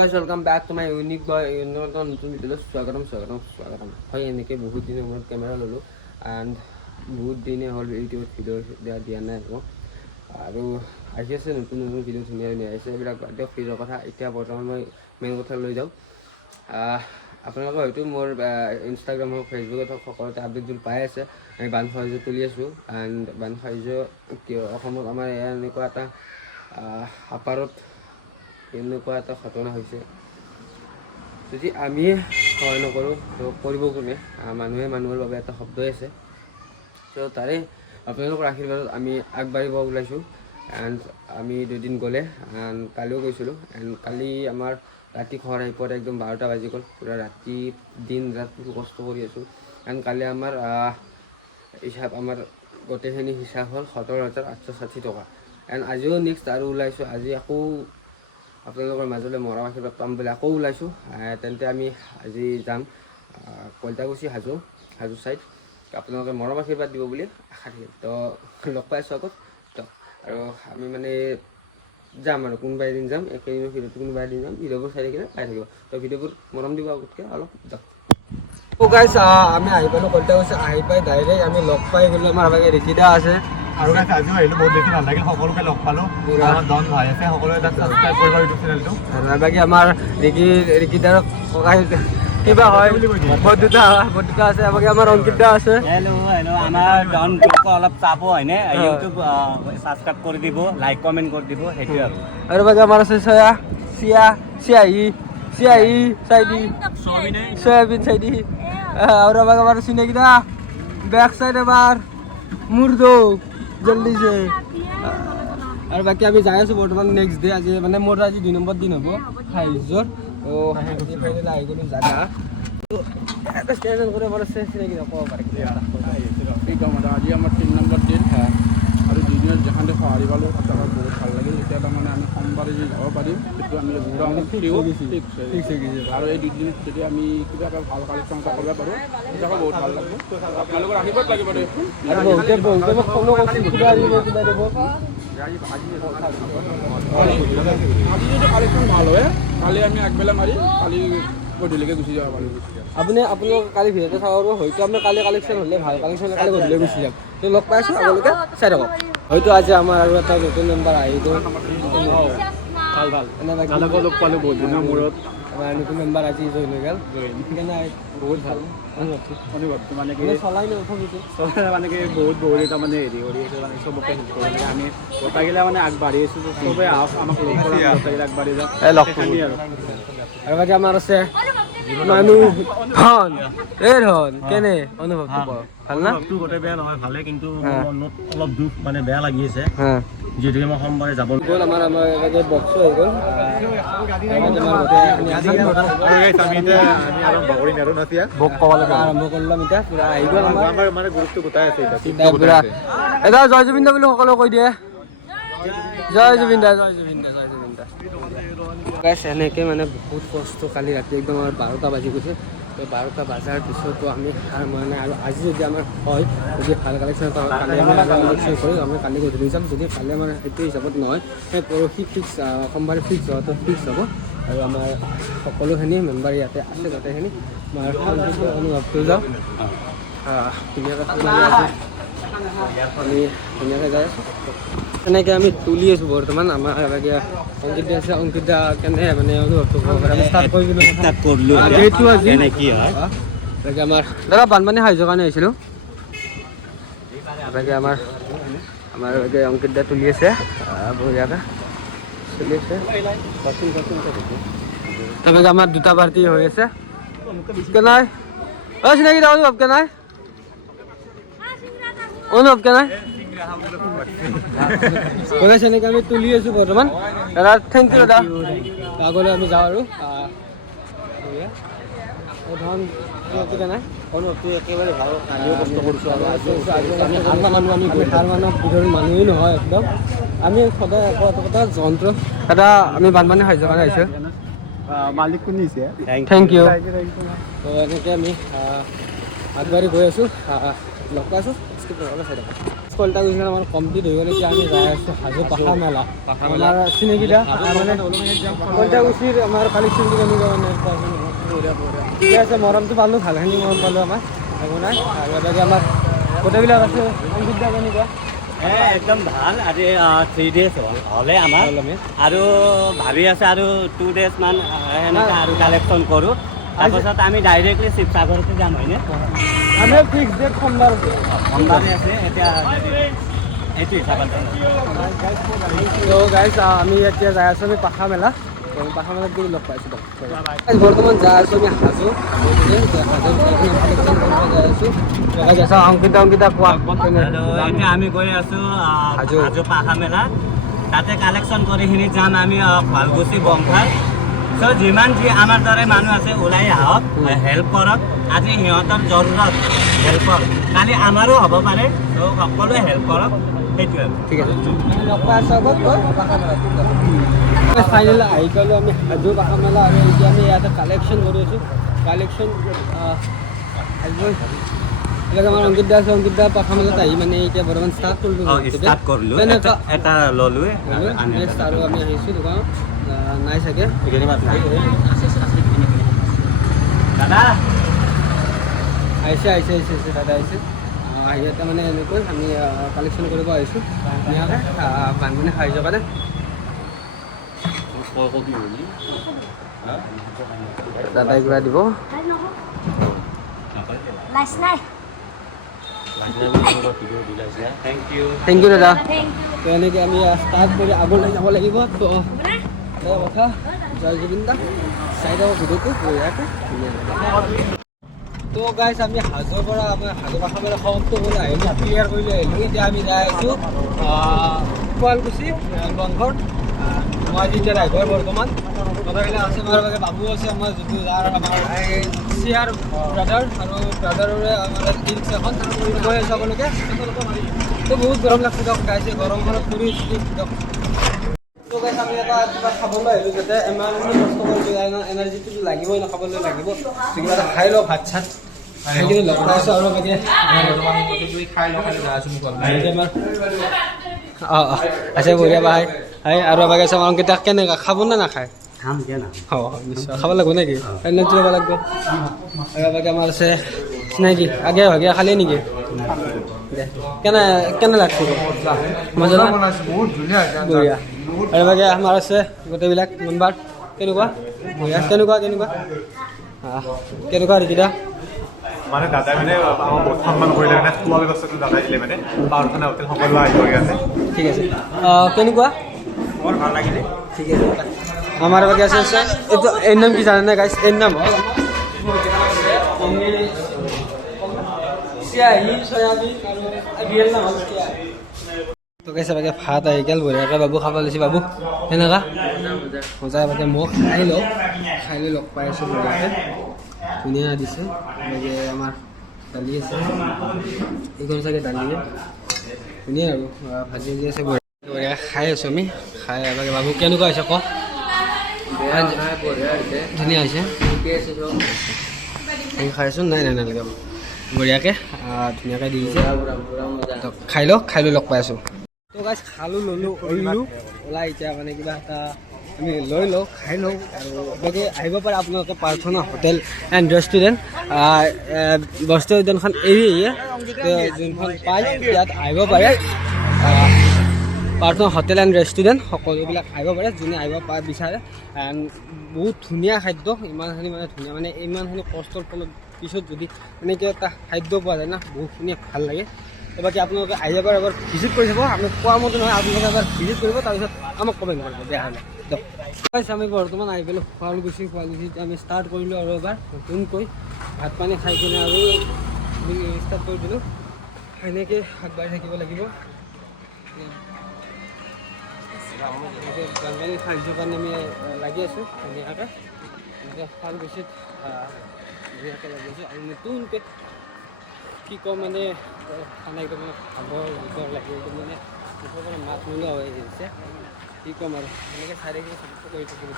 Welcome back to my unique boy नतुन video स्वागतम হয় এনেকৈ বহুত দিনৰ মূৰত কেমেৰা ল'লোঁ এণ্ড বহুত দিনে হ'ল ইউটিউবত ভিডিঅ' দিয়া নাই আৰু আহি আছে নতুন ভিডিঅ' ধুনীয়া আহিছে এইবিলাক বাদ দিয়ক ফ্ৰীজৰ কথা এতিয়া বৰ্তমান মই মেইন কথা লৈ যাওঁ আপোনালোকে হয়তো মোৰ ইনষ্টাগ্ৰাম হওক ফেচবুকত হওক সকলোতে আপডেটবোৰ পাই আছে আমি বান সাহাৰ্য তুলি আছোঁ এণ্ড বান সাহাৰ্য অসমত আমাৰ এনেকুৱা এটা আপাৰত এনেকুৱা এটা ঘটনা হৈছে যদি আমি সহায় নকৰোঁ তো কৰিব কোনে মানুহে মানুহৰ বাবে এটা শব্দই আছে তো তাৰে আপোনালোকৰ আশীৰ্বাদত আমি আগবাঢ়িব ওলাইছোঁ এণ্ড আমি দুদিন গ'লে কালিও গৈছিলোঁ এণ্ড কালি আমাৰ ৰাতি ঘৰ আহি পোৱাত একদম 12টা বাজি গ'ল পূৰা ৰাতি দিন ৰাত কষ্ট কৰি আছোঁ এণ্ড কালি আমাৰ হিচাপ আমাৰ গোটেইখিনি হিচাপ হ'ল 17,860 টকা এণ্ড আজিও নেক্সট আৰু ওলাইছোঁ আজি আকৌ আপোনালোকৰ মাজলৈ মৰম আশীৰ্বাদ পাম বুলি আকৌ ওলাইছোঁ তেন্তে আমি আজি যাম কলতাকুছি হাজো ছাইড আপোনালোকে মৰম আশীৰ্বাদ দিব বুলি আশা থাকিল তো লগ পাইছোঁ আগত তো আৰু আমি মানে যাম আৰু কোনোবা এদিন যাম একেদিনৰ ভিডিঅ'টো কোনোবা এদিন যাম ভিডিঅ'বোৰ চাই থাকিলে পাই থাকিব তো ভিডিঅ'বোৰ মৰম দিব আগতকৈ অলপ যাওক গাইছ আমি আহি পালোঁ কলতাকুছি আহি পাই ডাইৰেক্ট আমি লগ পাই গ'লোঁ আমাৰ ৰিকিদা আছে আৰু গাইছ আজিও আহিলোঁ বহুত বেছি ভাল লাগিল সকলোকে লগ পালোঁ আমাৰ ডন ভাই আছে সকলোৱে তাক ছাবস্ক্ৰাইব কৰিব ইউটিউব চেনেলটো আৰু বাকী আমাৰ ৰিকিদাৰ ককাই কিবা হয় বৰদুতা আছে বাকী আমাৰ অংকিতা আছে হেল্ল' আমাৰ ডন গ্ৰুপক অলপ চাব হয়নে ইউটিউব ছাবস্ক্ৰাইব কৰি দিব লাইক কমেণ্ট কৰি দিব সেইটোৱে আৰু বাকী আমাৰ আছে চিয়াহি চয়াবিন চাইডি আৰু বাকী আমাৰ চিনাকিটা বেক সাইড এবাৰ মুৰ্দো জলদি সে আৰু বাকী আমি যাই আছোঁ বৰ্তমান নেক্সট ডে আজি মানে মোৰ আজি 2 নম্বৰ দিন হ'ব হাইজৰ তো ফাইনেল আহি গ'লোঁ জাগা এটা ষ্টেচন কৰি আছে চিনাকি ক'ব পাৰে আজি আমাৰ 3 নম্বৰ দিন আৰু দুদিনত যেখানে সঁহাৰি পালোঁ তাত বহুত ভাল লাগিল এতিয়া তাৰমানে আমি সোমবাৰে যি যাব পাৰিম সেইটো আমি আৰু এই দুদিনত যদি আমি কিবা এটা ভাল কালেকশ্যন এটা কৰিব পাৰোঁ তেতিয়াহ'লে বহুত ভাল লাগিব আপোনালোকৰ আশীৰ্বাদ লাগিব আৰু বহুতে মোক ফ'ল' কৰিছিল কিবা দিব আজি যদি কালেকশ্যন ভাল হয় কালি আমি আগবেলা মাৰি কালি গধূলিকৈ গুচি যাব পাৰিম আপুনি আপোনালোক কালি ভিডিঅ'টো চাব পাৰিব হয়তো আপোনাৰ কালি কালেকশ্যন হ'লে ভাল কালেকশ্যন কালি গধূলি গুচি যাম তো লগ পাইছোঁ আপোনালোকে চাই থাকক হয়তো আজি আমাৰ আৰু এটা নতুন মেম্বাৰ আহি গ'ল ভাল দাদাকো লগ পালোঁ বহুত দিনৰ মূৰত আমাৰ নতুন মেম্বাৰ আজি জইন হৈ গ'ল সেইকাৰণে বহুত ভাল অনুভৱটো মানে কি চলাই নথকিছো মানে কি বহুত তাৰমানে হেৰি কৰি আছে মানে চবকে হেল্প কৰি আমি গোটাইগিলা মানে আগবাঢ়ি আছোঁ চবেই আহক আমাক লগ কৰা গোটাইগিলা আগবাঢ়ি যাওক আৰু বাকী আমাৰ আছে মানুহ ধন ধন কেনে অনুভৱটো কওক ভাল না গোটেই বেয়া নহয় ভালে কিন্তু মনত অলপ দুখ মানে বেয়া লাগি আছে যিহেতুকে মই সোমবাৰে যাব গ'ল আমাৰ এনেকৈ বক্স হৈ গ'ল আৰম্ভ কৰিলাম এতিয়া পুৰা আহি গ'ল আমাৰ মানে গ্ৰুপটো গোটাই আছে পুৰা এটা জয় জুবিন দা বুলি সকলোৱে কৈ দিয়ে জয় জুবিন দা এনেকৈ মানে বহুত কষ্ট কালি ৰাতি একদম আমাৰ 12টা বাজি গৈছে তো 12টা বাজাৰ পিছতো আমি হাৰ মৰা নাই আৰু আজি যদি আমাৰ হয় যদি ভাল কালেকশ্যন এটা হয় কালি আমি কালেকশ্যন কৰি আমি কালি গধূলি যাম যদি কালি আমাৰ সেইটো হিচাপত নহয় সেই পৰহি ফিক্স সোমবাৰে ফিক্স হোৱাটো ফিক্স হ'ব আৰু আমাৰ সকলোখিনি মেম্বাৰ ইয়াতে আছে গোটেইখিনি আমাৰ অনুভৱটো যাওঁ ধুনীয়াকৈ আমি ধুনীয়াকৈ যাই আছোঁ তেনেকৈ আমি তুলি আছোঁ বৰ্তমান আমাৰ অংকিতা আছে অংকিতা কেনে মানে অনুভৱটো ক'ব পাৰে আমি ষ্টাৰ্ট কৰিলোঁ যিহেতু আজি কি হয় তাকে আমাৰ দাদা বানপানী সাহায্যৰ কাৰণে আহিছিলোঁ তাকে আমাৰ অংকিত দা তুলি আছে বঢ়িয়াকৈ চলি আছে তেনেকৈ আমাৰ 2টা পাৰ্টি হৈ আছে কেনাই চিনাকি দা অনুভৱ কেনাই ওলাইছে এনেকৈ আমি তুলি আছোঁ বৰ্তমান দাদা থেংক ইউ দাদা আগলৈ আমি যাওঁ আৰু ধন নাই অনুভৱটো একেবাৰে ভাল কালিও কষ্ট কৰিছোঁ আৰু আমি হাৰ মানুহ আমি হাৰ মানুহক বিধৰ মানুহেই নহয় একদম আমি সদায় এটা যন্ত্ৰ এটা আমি বানপানী সাহায্যৰ কাৰণে আহিছোঁ মালিক শুনিছে থেংক ইউ তো এনেকৈ আমি আগবাঢ়ি গৈ আছোঁ লগ পাইছোঁ স্কিপ নকৰিব চাই থাকক কলটা গৈছিল আমাৰ কমপ্লিট হৈ গ'ল এতিয়া আমি যাই আছোঁ হাজো পাখা মেলা আমাৰ চিনাকিটা মানে কলটা গুচিৰ আমাৰ কালেকশ্যনটো কেনেকুৱা মানে ঠিক আছে মৰমটো পালোঁ ভালখিনি মৰম পালোঁ আমাৰ একো নাই আৰু এটাকে আমাৰ গোটেইবিলাক আছে অংকিতদা কেনেকুৱা একদম ভাল আজি 3 days হ'লে আমাৰ আৰু ভাবি আছে আৰু 2 days মান সেনেকৈ আৰু কালেকশ্যন কৰোঁ তাৰপাছত আমি ডাইৰেক্টলি শিৱসাগৰতে যাম হয়নে আমি ফিক্স ডেট সোমবাৰ সোমবাৰে আছে এতিয়া এইটো হিচাপত গাইজ আমি এতিয়া যাই আছোঁ আমি পাখা মেলা পাখা মেলাত গৈ লগ পাইছোঁ বৰ্তমান যাই আছোঁ আমি হাজো যাই আছোঁ অংকিতা কোৱা এতিয়া আমি গৈ আছোঁ হাজো পাখা মেলা তাতে কালেকশ্যন কৰিখিনি যাম আমি শুৱালকুছি বংশাল চ' যিমান যি আমাৰ দৰে মানুহ আছে ওলাই আহক হেল্প কৰক আজি সিহঁতৰ জৰুৰত হেল্পৰ কালি আমাৰো হ'ব পাৰে চ' সকলোৱে হেল্প কৰক সেইটোৱে ঠিক আছে লগ পাই আছোঁ ফাইনেল আহি পালোঁ আমি হাজো পাখা মেলা আৰু এতিয়া আমি ইয়াতে কালেকশ্যন কৰি আছোঁ কালেকশ্যন এতিয়া আমাৰ অংকিত দা আছে অংকিত দা পাখা মেলাত আহি মানে এতিয়া বৰ্তমান ষ্টাৰ্ট কৰিলোঁ এটা ল'লোৱে আৰু আমি আহিছোঁ দোকানত নাই চাগে দাদা আহিছে দাদা আহিছে আহি এটা মানে এনেকৈ আমি কালেকশ্যন কৰিব আহিছোঁ ধুনীয়াকৈ বান্ধি খাই যাব পাৰে দাদাই কিবা দিব থেংক ইউ দাদা তো এনেকৈ আমি ষ্টাৰ্ট কৰি আগলৈ যাব লাগিব তো কথা জয় জুবিন দা চাই যাব ভিডিঅ'টো বঢ়িয়াকৈ তো গাইজ আমি হাজোৰ পৰা আমাৰ হাজো পাখা মেলা সমাপ্ত কৰি আহিলোঁ ক্লিয়াৰ কৰি লৈ আহিলোঁ এতিয়া আমি যাই আছোঁ শুৱালকুছি বংশৰ মই যেতিয়া ড্ৰাইভাৰ বৰ্তমান কথাবিলাক আছে আমাৰ বাবে বাবু আছে আমাৰ যিটো যাৰ আমাৰ চিয়াৰ ব্ৰাদাৰ আৰু ব্ৰাদাৰৰে আমাৰ ই ৰিক্সাখন গৈ আছে আপোনালোকে তো বহুত গৰম লাগছে দিয়ক গাইছে গৰমখনত ফুৰি দিয়ক তো গাইছ আমি এটা কিবা খাবলৈ আহিলোঁ যাতে ইমান কষ্ট কৰিছোঁ এনাৰ্জিটো লাগিবই ন খাবলৈ লাগিব কিবা এটা খাই লওঁ ভাত চাত খাই কিনে লগ পাইছোঁ আৰু বাকী আছে বঢ়িয়া বাই আৰু এবাৰ আছে আমাৰ কেইটা কেনেকুৱা খাব নে নাখায় খাম দিয়া না নিশ্চয় খাব লাগিব নেকি এনাৰ্জি ল'ব লাগিব আৰু এবাৰ আমাৰ আছে চিনাকি আগে ভাগে খালি নেকি দে কেনে লাগছে মজা বহুত ধুনীয়া বঢ়িয়া আৰু এবাৰ আমাৰ আছে গোটেইবিলাক মেম্বাৰ কেনেকুৱা বঢ়িয়া কেনেকুৱা ৰিকিতা মানে দাদাই মানে আমাক বহুত সন্মান কৰিলে মানে খোৱা ব্যৱস্থাটো দাদাই দিলে মানে পাহাৰখানা হোটেল সকলো আহি আছে ঠিক আছে কেনেকুৱা বৰ ভাল লাগিলে ঠিক আছে আমাৰ বাকি আছে এইটো এর নাম কি জানেন না গাইস এর নাম তো গাইছে বাকি ভাত আহি গেল বঢ়িয়াকৈ বাবু খাব লৈছে বাবু এনেকুৱা মজা বাকি মই খাই লৈ লগ পাই আছোঁ বঢ়িয়াকৈ ধুনীয়া দিছে বাকি আমাৰ দালি আছে এইখন চাগে দালিয়ে ধুনীয়া আৰু ভাজি আছে বঢ়িয়া খাই আছোঁ আমি খাই বাকি বাবু কেনেকুৱা হৈছে কওক ধুনীয়া হৈছে খাইছোঁ নাই নালাগে বঢ়িয়াকৈ ধুনীয়াকৈ দি দিছে খাই লৈ লগ পাই আছোঁ তো গাইছ খালোঁ ল'লোঁ ওলাই এতিয়া মানে কিবা এটা আমি লৈ লওঁ খাই লওঁ আৰু বাকী আহিব পাৰে আপোনালোকে প্ৰাৰ্থনা হোটেল এণ্ড ৰেষ্টুৰেণ্ট বস্তু উদ্যানখন এৰি যোনখন পায় ইয়াত আহিব পাৰে প্ৰাৰ্থনা হোটেল এণ্ড ৰেষ্টুৰেণ্ট সকলোবিলাক আহিব পাৰে যোনে আহিব বিচাৰে এণ্ড বহুত ধুনীয়া খাদ্য ইমানখিনি মানে ধুনীয়া মানে ইমানখিনি কষ্টৰ ফলত পিছত যদি এনেকৈ এটা খাদ্য পোৱা যায় না বহুতখিনি ভাল লাগে বাকী আপোনালোকে আহি এবাৰ ভিজিট কৰি চাব আমি কোৱা মতে নহয় আপোনালোকে এবাৰ ভিজিট কৰিব তাৰপিছত আমাক কমেণ্ট কৰিব বেয়া হ'লে দিয়ক আমি বৰ্তমান আহি পেলোঁ শুৱালকুছিত আমি ষ্টাৰ্ট কৰিলোঁ আৰু এবাৰ নতুনকৈ ভাত পানী খাই কিনে আৰু ষ্টাৰ্ট কৰি দিলোঁ সেনেকৈ আগবাঢ়ি থাকিব লাগিব বানপানী খাইছোঁ কাৰণে আমি লাগি আছোঁ ধুনীয়াকৈ শুৱালকুছিত ধুনীয়াকৈ লাগি আছোঁ আৰু নতুনকৈ কি ক'ম মানে খানা একদম মানে ভাগৰ লাগে একদম মানে মুখৰ পৰা মাত নোলোৱা হৈ আহিছে কি ক'ম আৰু এনেকৈ চাই থাকি কৰি থাকিব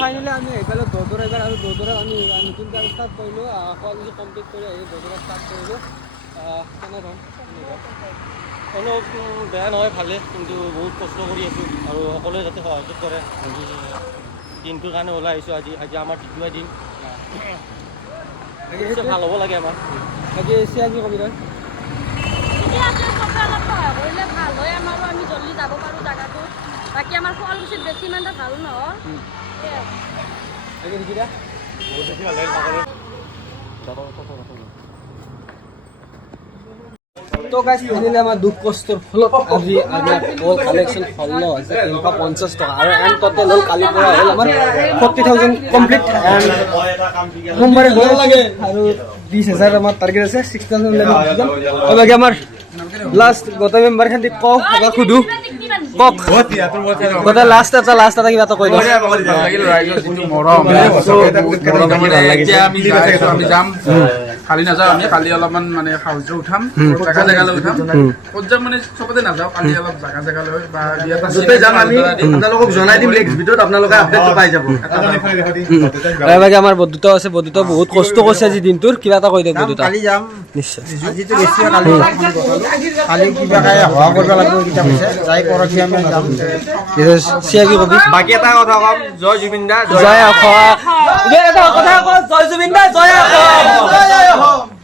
ফাইনেলি আমি আহি পালোঁ দৌৰা এবাৰ আৰু দৌৰাত আমি নতুনকৈ ষ্টাৰ্ট কৰিলোঁ শুৱালকুছি কমপ্লিট কৰি আহি দৌৰা ষ্টাৰ্ট কৰিলোঁ কেনে ধৰণ অলপ বেয়া নহয় ভালে, কিন্তু বহুত কষ্ট কৰি আছোঁ আৰু সকলোৱে যাতে সহযোগ কৰে। দিনটোৰ কাৰণে ওলাই আহিছোঁ আজি আমাৰ দ্বিতীয় দিন, ভাল হ'ব লাগে আমাৰ। আজি চিয়া কি কবি তই? ঠিকে আছে, চবে অলপ সহায় কৰিলে ভাল হয় আমাৰো, আমি জল্দি যাব পাৰোঁ জাগাটো। বাকী আমাৰ শুৱালকুছিত বেছি ইমান এটা ভাল নহয়। তো গাইজ ফাইনেলি আমাৰ দুখ কষ্টৰ ফলত আজি আমাৰ হ'ল কালেকশ্যন 16 হৈছে 350 টকা আৰু এণ্ড টটেল হ'ল কালিৰ পৰা হ'ল আমাৰ 40,000 কমপ্লিট। এণ্ড সোমবাৰে গ'ল লাগে আৰু 20,000 আমাৰ টাৰ্গেট আছে, 6,000 বাকী আমাৰ লাষ্ট গোটেই মেম্বাৰ খান কওক এবাৰ সুধো কওক গোটেই লাষ্ট এটা কিবা এটা কৈ দিয়ক। ৰাইজৰ যিটো মৰম আমি যাম, কালি নাযাওঁ আমি, কালি অলপমান মানে সাহায্য উঠাম, জাগা জেগালৈ উঠাম, ক'ত যাম মানে চবতে নাযাওঁ, কালি অলপ জাগা জেগালৈ বা যাম আমি, আপোনালোকক জনাই দিম নেক্সট ভিডিঅ'ত, আপোনালোকে আপডেটটো পাই যাব। বাকী আমাৰ বদ্ধুত আছে, বদ্ধুত বহুত কষ্ট কৰিছে আজি দিনটোৰ, কিবা এটা কৈ দিয়ক বদ্ধুত। কালি যাম নিশ্চয় আজিতো বেছি কালি কালি কিবা খাই হোৱা কৰিব লাগিব এইকেইটা কৈছে, যাই পৰহি আমি যাম। চিয়া কি কবি? বাকী এটা কথা কম, জয় জুবিন দা, জয় অসম। এটা কথা কওঁ, জয় জুবিন দা, জয় অসম।